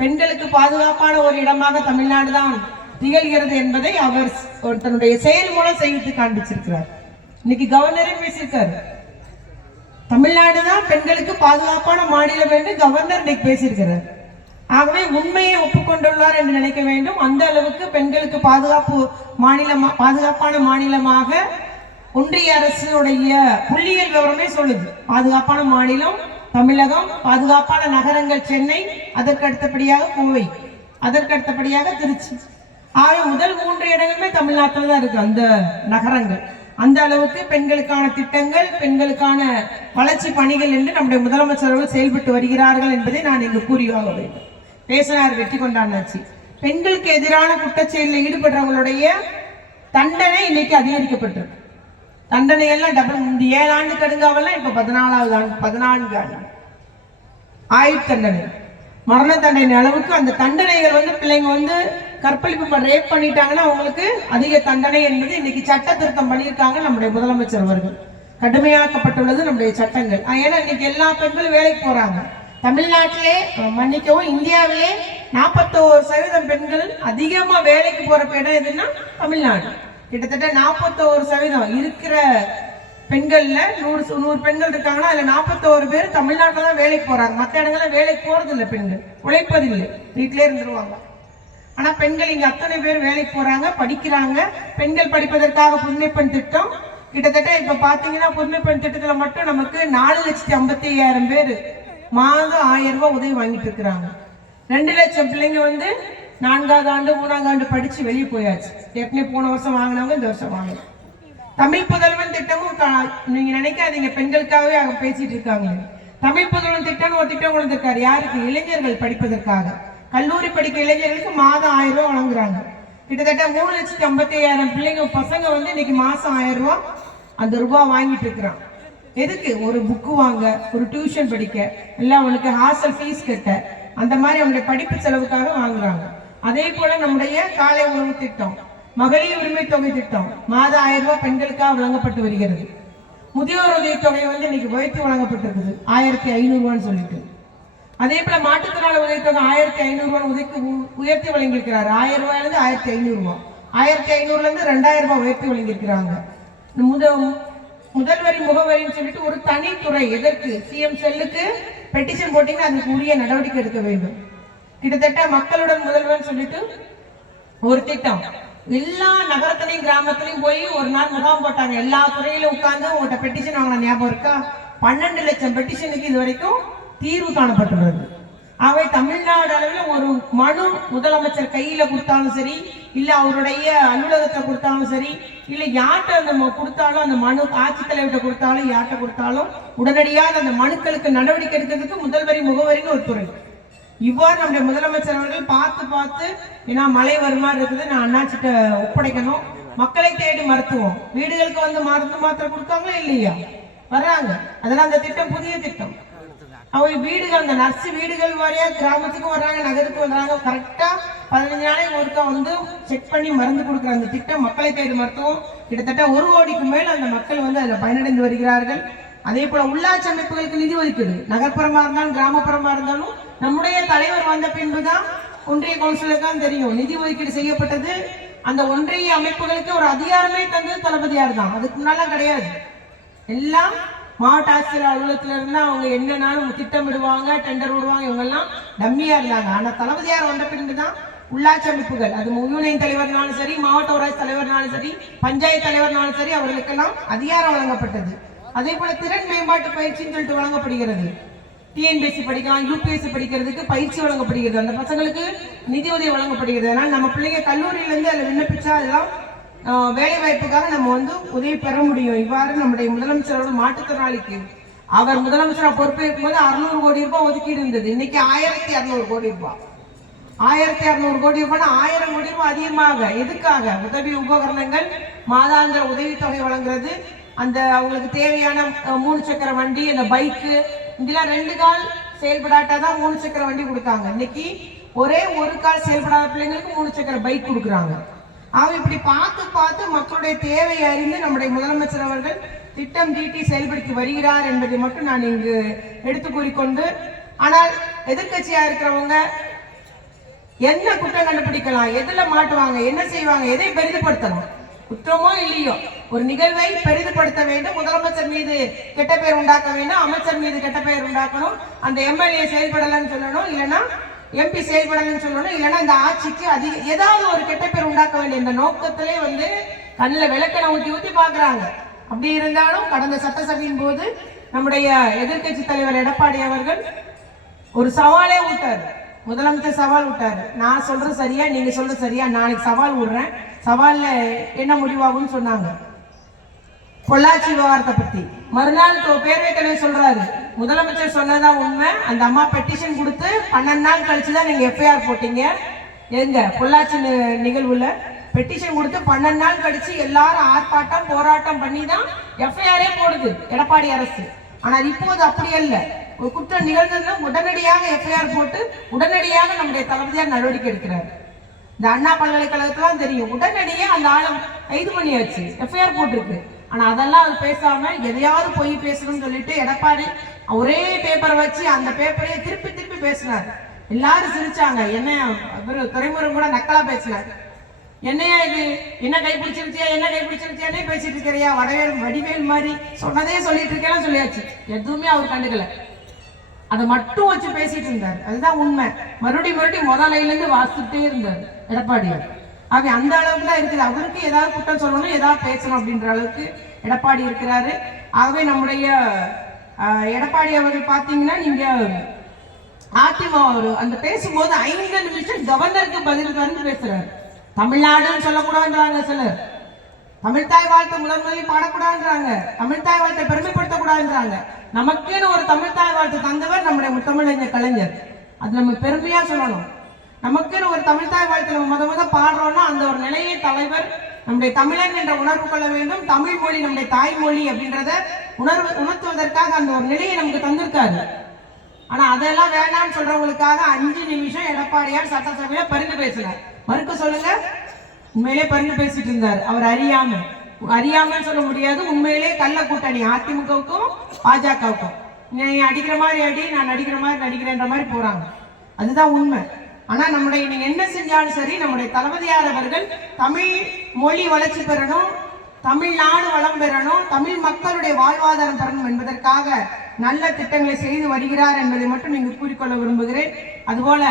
பெண்களுக்கு பாதுகாப்பான ஒரு இடமாக தமிழ்நாடு தான் திகழ்கிறது என்பதை அவர் தன்னுடைய செயல் மூலம் செய்து காண்பிச்சிருக்கிறார். இன்னைக்கு கவர்னரே பேசியிருக்காரு, தமிழ்நாடு தான் பெண்களுக்கு பாதுகாப்பான மாநிலம் என்று கவர்னர் இன்னைக்கு பேசியிருக்கிறார். ஆகவே உண்மையை ஒப்புக்கொண்டுள்ளார் என்று நினைக்க வேண்டும். அந்த அளவுக்கு பெண்களுக்கு பாதுகாப்பான மாநிலமாக ஒன்றிய அரசுடைய புள்ளியியல் விவரமே சொல்லுது. பாதுகாப்பான மாநிலம் தமிழகம், பாதுகாப்பான நகரங்கள் சென்னை, அதற்கு அடுத்தபடியாக கோவை, அதற்கு அடுத்தபடியாக திருச்சி. ஆக முதல் 3 இடங்களுமே தமிழ்நாட்டில் தான் இருக்கு அந்த நகரங்கள். அந்த அளவுக்கு பெண்களுக்கான திட்டங்கள், பெண்களுக்கான வளர்ச்சி பணிகள் என்று நம்முடைய முதலமைச்சர்கள் செயல்பட்டு வருகிறார்கள் என்பதை நான் இங்கு கூறியாக வேண்டும். பேசினார் வெற்றி கொண்டாடினாச்சு. பெண்களுக்கு எதிரான குற்றச்செயலில் ஈடுபடுறவங்களுடைய தண்டனை இன்னைக்கு அதிகரிக்கப்பட்டிருக்கு. தண்டனை எல்லாம் டபுள். 7 ஆண்டு கடுங்காவெல்லாம் இப்ப 14வது ஆண்டு, 14 ஆண்டு ஆயுள் தண்டனை, மரண தண்டனை அளவுக்கு அந்த தண்டனைகள் பிள்ளைங்க கற்பழிப்பு ரேப் பண்ணிட்டாங்கன்னா அவங்களுக்கு அதிக தண்டனை என்பது இன்னைக்கு சட்ட திருத்தம் பண்ணியிருக்காங்க நம்முடைய முதலமைச்சர் அவர்கள். கடுமையாக்கப்பட்டுள்ளது நம்முடைய சட்டங்கள். ஏன்னா இன்னைக்கு எல்லா பெண்களும் வேலைக்கு போறாங்க. தமிழ்நாட்டிலே மன்னிக்கவும், இந்தியாவிலே 41% பெண்கள் அதிகமா வேலைக்கு போற இடம் எதுன்னா தமிழ்நாடு. கிட்டத்தட்ட 41% இருக்கிற பெண்கள்ல 100 பெண்கள் இருக்காங்கன்னா அதுல 41 பேர் தமிழ்நாட்டில் தான் வேலைக்கு போறாங்க. மற்ற இடங்கள்ல வேலைக்கு போறது இல்லை, பெண்கள் உழைப்பதில்லை, வீட்டிலே இருந்துருவாங்க. ஆனா பெண்கள் இங்க அத்தனை பேர் வேலைக்கு போறாங்க, படிக்கிறாங்க. பெண்கள் படிப்பதற்காக புதுமை பெண் திட்டம் கிட்டத்தட்ட இப்ப பாத்தீங்கன்னா புதுமை பெண் திட்டத்துல மட்டும் நமக்கு 4,55,000 பேர் மாதம் 1000 ரூபாய் உதவி வாங்கிட்டு இருக்கிறாங்க. 2 லட்சம் பிள்ளைங்க 4ஆவது ஆண்டு 3ஆவது ஆண்டு படிச்சு வெளியே போயாச்சு. ஏற்கனவே போன வருஷம் வாங்கினவங்க இந்த வருஷம் வாங்கலாம். தமிழ் புதல்வன் திட்டமும் நீங்க நினைக்காதீங்க பெண்களுக்காகவே அவங்க பேசிட்டு இருக்காங்க. தமிழ் புதல்வன் திட்டம் ஒரு திட்டம் கொடுத்திருக்காரு. யாருக்கு? இளைஞர்கள் படிப்பதற்காக. கல்லூரி படிக்க இளைஞர்களுக்கு மாதம் 1000 ரூபாய் வழங்குறாங்க. கிட்டத்தட்ட 3,55,000 பிள்ளைங்க பசங்க இன்னைக்கு மாசம் 1000 ரூபாய் அந்த ரூபாய் வாங்கிட்டு இருக்கிறான். எதுக்கு? ஒரு புக்கு வாங்க, ஒரு டியூஷன் படிக்க, எல்லாம் அவனுக்கு ஹாஸ்டல் ஃபீஸ் கட்ட, அந்த மாதிரி அவனுடைய படிப்பு செலவுக்காக வாங்குறாங்க. அதே போல நம்முடைய காலை உணவு திட்டம், மகளிர் உரிமை தொகை திட்டம் மாதம் 1000 ரூபாய் பெண்களுக்காக வழங்கப்பட்டு வருகிறது. முதியோர் உதவி தொகை இன்னைக்கு உயர்த்தி வழங்கப்பட்டிருக்குது 1500 ரூபான்னு சொல்லிட்டு. அதே போல மாற்றுத்திறனாளி உதவி தொகை 1500 ரூபாய் உயர்த்தி வழங்கியிருக்கிறார். 1000 ரூபாயிலிருந்து 1500 ரூபாய், 1500 இருந்து 2000 ரூபாய் உயர்த்தி வழங்கியிருக்கிறாங்க. முதல்வரி முகவரின்னு சொல்லிட்டு ஒரு தனித்துறை, எதற்கு? சிஎம் செல்லுக்கு பெட்டிஷன் போட்டீங்கன்னா அதுக்கு உரிய நடவடிக்கை எடுக்க வேண்டும். கிட்டத்தட்ட மக்களுடன் முதல்வர் சொல்லிட்டு ஒரு திட்டம் எல்லா நகரத்திலையும் கிராமத்திலையும் போய் ஒரு நாள் முகாம் போட்டாங்க. எல்லா துறையிலும் உட்கார்ந்து உங்கள்கிட்ட பெட்டிஷன் வாங்கின ஞாபகம் இருக்கா? 12 லட்சம் பெட்டிஷனுக்கு இது வரைக்கும் தீர்வு காணப்பட்டுள்ளது. அவை தமிழ்நாடு அளவில் ஒரு மனு முதலமைச்சர் கையில கொடுத்தாலும் சரி, இல்ல அவருடைய அலுவலகத்தை கொடுத்தாலும் சரி, இல்ல யார்கிட்ட அந்த கொடுத்தாலும், அந்த மனு ஆட்சித்தலைவர்கிட்ட கொடுத்தாலும், யார்கிட்ட கொடுத்தாலும் உடனடியாக அந்த மனுக்களுக்கு நடவடிக்கை எடுக்கிறதுக்கு முதல்வரி முகவரின்னு ஒரு துறை. இவ்வாறு நம்முடைய முதலமைச்சர் அவர்கள் பார்த்து ஏன்னா மழை வருமா இருக்குது, நான் அண்ணாச்சிட்ட ஒப்படைக்கணும். மக்களை தேடி மருத்துவம் வீடுகளுக்கு மருந்து மாத்திரை கொடுத்தாங்களா இல்லையா? வர்றாங்க. அதெல்லாம் அந்த திட்டம் புதிய திட்டம். அவை வீடுகள், அந்த நர்ஸ் வீடுகள் வாரியா கிராமத்துக்கும் வர்றாங்க, நகருக்கு வர்றாங்க. கரெக்டா 15 நாளைக்கு ஒருக்கா செக் பண்ணி மருந்து கொடுக்குற அந்த திட்டம் மக்களை தேடி மருத்துவம். கிட்டத்தட்ட 1 கோடிக்கு மேல் அந்த மக்கள் அதில் பயனடைந்து வருகிறார்கள். அதே போல உள்ளாட்சி அமைப்புகளுக்கு நிதி ஒதுக்குது. நகர்ப்புறமா இருந்தாலும் கிராமப்புறமா இருந்தாலும் நம்முடைய தலைவர் வந்த பின்புதான் ஒன்றிய கவுன்சிலுக்கு தெரியும் நிதி ஒதுக்கீடு செய்யப்பட்டது. அந்த ஒன்றிய அமைப்புகளுக்கு ஒரு அதிகாரமே தந்தது தளபதியார் தான். அதுக்கு முன்னால கிடையாது. எல்லாம் மாவட்ட ஆட்சியர் அலுவலகத்துல இருந்தா அவங்க என்னன்னாலும் திட்டமிடுவாங்க, டெண்டர் விடுவாங்க. இவங்க எல்லாம் டம்மியா இருந்தாங்க. ஆனா தளபதியார் வந்த பின்புதான் உள்ளாட்சி அமைப்புகள், அது யூனியன் தலைவர்னாலும் சரி, மாவட்ட ஊராட்சி தலைவர்னாலும் சரி, பஞ்சாயத்து தலைவர்னாலும் சரி, அவர்களுக்கெல்லாம் அதிகாரம் வழங்கப்பட்டது. அதே போல திறன் மேம்பாட்டு பயிற்சின்னு சொல்லிட்டு வழங்கப்படுகிறது. டிஎன்பிஎஸ்சி படிக்கலாம், யூபிஎஸ்சி படிக்கிறதுக்கு பயிற்சி வழங்கப்படுகிறது. அந்த பசங்களுக்கு நிதி உதவி வழங்கப்படுகிறது. அதனால நம்ம பிள்ளைங்க கல்லூரியில இருந்து அதில் விண்ணப்பிச்சா அதெல்லாம் வேலை வாய்ப்புக்காக நம்ம உதவி பெற முடியும். இவ்வாறு நம்முடைய முதலமைச்சரோட மாற்றுத்திறனாளிக்கு அவர் முதலமைச்சரா பொறுப்பேற்கும் போது 600 கோடி ரூபாய் ஒதுக்கீடு இருந்தது. இன்னைக்கு 1200 கோடி ரூபாய். 1200 கோடி ரூபாய், 1000 கோடி ரூபாய் அதிகமாக. எதுக்காக? உதவி உபகரணங்கள், மாதாந்திர உதவித்தொகை வழங்குறது, அந்த அவங்களுக்கு தேவையான 3 சக்கர வண்டி, அந்த பைக்கு, இதெல்லாம் 2 கால் செயல்படாட்டாதான் 3 சக்கர வண்டி கொடுத்தாங்க. இன்னைக்கு ஒரே 1 கால் செயல்படாத பிள்ளைங்களுக்கு 3 சக்கர பைக் கொடுக்குறாங்க. இப்படி பார்த்து மக்களுடைய தேவையை அறிந்து நம்முடைய முதலமைச்சர் அவர்கள் திட்டம் தீட்டி செயல்படுத்தி வருகிறார் என்பதை மட்டும் நான் இங்கு எடுத்து கூறிக்கொண்டு, ஆனால் எதிர்கட்சியா இருக்கிறவங்க என்ன குற்றம் கண்டுபிடிக்கலாம், எதுல மாட்டுவாங்க, என்ன செய்வாங்க, எதை பெரிதுபடுத்தணும், குற்றமோ இல்லையோ ஒரு நிகழ்வை பெரிதுபடுத்த வேண்டும். முதலமைச்சர் மீது கெட்ட பெயர் உண்டாக்க வேண்டும், அமைச்சர் மீது கெட்ட பெயர் உண்டாக்கணும், அந்த எம்எல்ஏ செயல்படலன்னு சொல்லணும், இல்லைன்னா எம்பி செயல்படலன்னு சொல்லணும், இல்லைன்னா இந்த ஆட்சிக்கு அதிக ஏதாவது ஒரு கெட்ட பேர் உண்டாக்க வேண்டிய இந்த நோக்கத்திலே கண்ணில் விளக்கணை ஊற்றி ஊற்றி பார்க்குறாங்க. அப்படி இருந்தாலும் கடந்த சட்டசபையின் போது நம்முடைய எதிர்கட்சி தலைவர் எடப்பாடி அவர்கள் ஒரு சவாலே விட்டாரு. முதலமைச்சர் சவால் விட்டாரு, நான் சொல்றது சரியா, நீங்க சொல்றது சரியா, நாளைக்கு சவால் விடுறேன், சவால்ல என்ன முடிவாகும்னு சொன்னாங்க. பொள்ளாச்சி விவகாரத்தை பத்தி மறுநாள் பேரவைத் தலைவர் சொல்றாரு, முதலமைச்சர் சொன்னதான் உண்மை, அந்த அம்மா பெட்டிஷன் கொடுத்து 12 நாள் கழிச்சுதான் நீங்க எஃப்ஐஆர் போட்டீங்க. எங்க பொள்ளாச்சி நிகழ்வுல பெட்டிஷன் கொடுத்து 12 நாள் கழிச்சு எல்லாரும் ஆர்ப்பாட்டம் போராட்டம் பண்ணி தான் எஃப்ஐஆரே போடுது எடப்பாடி அரசு. ஆனால் இப்போது அப்படி அல்ல, ஒரு குற்றம் நிகழ்ந்ததுன்னா உடனடியாக எஃப்ஐஆர் போட்டு உடனடியாக நம்முடைய தளபதியார் நடவடிக்கை எடுக்கிறார். இந்த அண்ணா பல்கலைக்கழகத்துலாம் தெரியும், உடனடியே அந்த ஆழம் கைது பண்ணியாச்சு, எஃப்ஐஆர் போட்டிருக்கு. ஆனா அதெல்லாம் அது பேசாம எதையாவது போய் பேசணும்னு சொல்லிட்டு எடப்பாடி ஒரே பேப்பரை வச்சு அந்த பேப்பரையே திருப்பி திருப்பி பேசினார். எல்லாரும் சிரிச்சாங்க. என்ன துறைமுறை கூட நக்கலா பேசினார். என்னையா இது, என்ன கைப்பிடிச்சிருச்சியா, என்ன கைப்பிடிச்சிருச்சியானே பேசிட்டு இருக்கிறியா, வடிவேல் மாதிரி சொன்னதே சொல்லிட்டு இருக்கேன்னு சொல்லியாச்சு. எதுவுமே அவர் கண்டுக்கல, அதை மட்டும் வச்சு பேசிட்டு இருந்தார். அதுதான் உண்மை. மறுபடியும் முதல்ல இருந்து வாசிச்சுட்டே இருந்தார் எடப்பாடியார். ஆக அந்த அளவுக்கு தான் இருக்குது. அவருக்கு ஏதாவது குற்றம் சொல்லணும், ஏதாவது பேசணும் அப்படின்ற அளவுக்கு எடப்பாடி இருக்கிறாரு. ஆகவே நம்முடைய எடப்பாடி அவர்கள் பார்த்தீங்கன்னா, நீங்க அதிமுக அந்த பேசும்போது 5 நிமிஷம் கவர்னருக்கு பதில் வந்து பேசுறாரு. தமிழ்நாடுன்னு சொல்லக்கூடாதுன்றாங்க சிலர், தமிழ்தாய் வாழ்த்தை முதன்முறையில் பாடக்கூடாதுன்றாங்க, தமிழ்தாய் வாழ்த்தை பெருமைப்படுத்தக்கூடாதுன்றாங்க. நமக்கேன்னு ஒரு தமிழ்தாய் வாழ்த்தை தந்தவர் நம்முடைய முத்தமிழறிஞர் கலைஞர். அது நம்ம பெருமையா சொல்லணும். நமக்குன்னு ஒரு தமிழ்தாய் வாழ்த்தை நம்ம முத பாடுறோம்னா அந்த ஒரு நிலையை தலைவர் நம்முடைய தமிழன் என்ற உணர்வு கொள்ள வேண்டும். தமிழ் மொழி நம்முடைய தாய்மொழி அப்படின்றத உணர்த்துவதற்காக அந்த ஒரு நிலையை நமக்கு தந்திருக்காரு. ஆனா அதெல்லாம் வேண்டாம்னு சொல்றவங்களுக்காக 5 நிமிஷம் எடப்பாடியார் சட்டசபையில பரிந்து பேசினார். மறுக்க சொல்லுங்க, உண்மையிலே பரிந்து பேசிட்டு இருந்தார். அவர் அறியாமன்னு சொல்ல முடியாது. உண்மையிலே கள்ள கூட்டணி அதிமுகவுக்கும் பாஜகவுக்கும், நீ அடிக்கிற மாதிரி அடி, நான் நடிக்கிற மாதிரி நடிக்கிறேன்ற மாதிரி போறாங்க. அதுதான் உண்மை. ஆனா நம்முடைய நீங்க என்ன செஞ்சாலும் சரி, நம்முடைய தளபதியார் அவர்கள் தமிழ் மொழி வளர்ச்சி பெறணும், தமிழ்நாடு வளம் பெறணும், தமிழ் மக்களுடைய வாழ்வாதாரம் பெறணும் என்பதற்காக நல்ல திட்டங்களை செய்து வருகிறார் என்பதை மட்டும் நீங்க கூறிக்கொள்ள விரும்புகிறேன். அதுபோல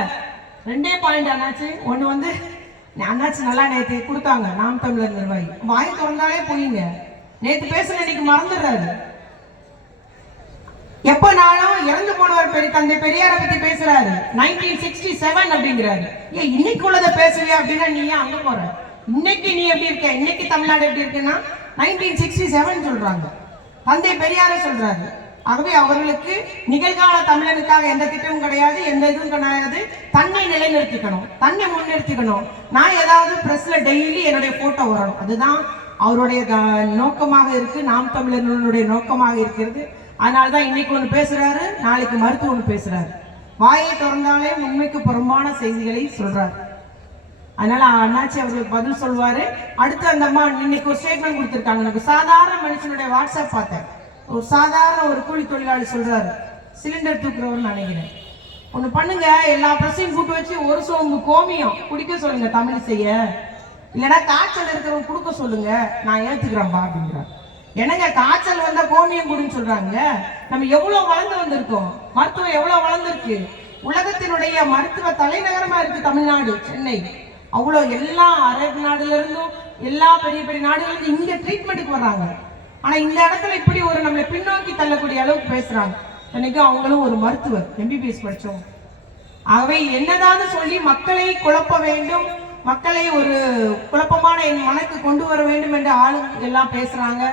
2 பாயிண்ட் அண்ணாச்சு. ஒண்ணு அண்ணாச்சி நல்லா நேற்று கொடுத்தாங்க, நாம் தமிழர் நிர்வாகி வாய் திறந்தாலே போயிங்க. நேற்று பேசல, இன்னைக்கு மறந்துடுறாரு. எப்பனாலும் இறந்து போனவர் தந்தை பெரியாரை பத்தி பேசுறாரு, 1967 அப்படிங்கிறாரு. ஏன் இன்னைக்கு உள்ளதை பேசுவியா அப்படின்னா, நீ ஏன் அங்க போற? இன்னைக்கு நீ எப்படி இருக்க, இன்னைக்கு தமிழ்நாடு எப்படி இருக்குன்னா 1967 சொல்றாங்க, தந்தை பெரியாரை சொல்றாரு. ஆகவே அவர்களுக்கு நிகழ்கால தமிழனுக்காக எந்த திட்டமும் கிடையாது, எந்த இதுவும் கிடையாது. தன்னை நிலைநிறுத்திக்கணும், தன்னை முன்னிறுத்திக்கணும். நான் ஏதாவது பிரஸ்ல டெய்லி என்னுடைய போட்டோ வரணும், அதுதான் அவருடைய நோக்கமாக இருக்கு, நாம் தமிழர்களுடைய நோக்கமாக இருக்கிறது. அதனால்தான் இன்னைக்கு ஒன்று பேசுறாரு, நாளைக்கு மருத்துவ ஒன்று பேசுறாரு. வாயை திறந்தாலே உண்மைக்கு புறம்பான செய்திகளை சொல்றாரு. அதனால அண்ணாச்சி அவர்களுக்கு பதில் சொல்வாரு. அடுத்து அந்த அம்மா இன்னைக்கு ஒரு ஸ்டேட்மெண்ட் கொடுத்திருக்காங்க. எனக்கு சாதாரண மனுஷனுடைய வாட்ஸ்அப் பார்த்தேன். ஒரு சாதாரண ஒரு கூலி தொழிலாளி சொல்றாரு, சிலிண்டர் தூக்குறவர்னு நினைக்கிறேன், ஒண்ணு பண்ணுங்க, எல்லா பிரச்சனையும் கூட்டு வச்சு ஒரு சோம்பு கோமியம் குடிக்க சொல்லுங்க தமிழ் செய்ய, இல்லைன்னா காய்ச்சல் இருக்கிறவங்க கொடுக்க சொல்லுங்க, நான் ஏத்துக்கிறேன்பா அப்படிங்கிறார். என்னங்க காய்ச்சல் வந்தா கோமியம் குடின்னு சொல்றாங்க? நம்ம எவ்வளவு வளர்ந்து வந்திருக்கோம், மருத்துவம் எவ்வளவு வளர்ந்துருக்கு. உலகத்தினுடைய மருத்துவ தலைநகரமா இருக்கு தமிழ்நாடு, சென்னை. அவ்வளவு எல்லா அரபு நாடுல இருந்தும் எல்லா பெரிய பெரிய நாடுல இருந்து இங்க ட்ரீட்மெண்ட்டுக்கு வர்றாங்க. ஆனா இந்த இடத்துல இப்படி ஒரு நம்மளை பின்னோக்கி தள்ளக்கூடிய அளவுக்கு பேசுறாங்க. எனக்கு அவங்களும் ஒரு மருத்துவர், MBBS படிச்சோம். ஆகவே என்னதான் சொல்லி மக்களை குழப்ப வேண்டும், மக்களை ஒரு குழப்பமான என் மனக்கு கொண்டு வர வேண்டும் என்று ஆளுங்க எல்லாம் பேசுறாங்க.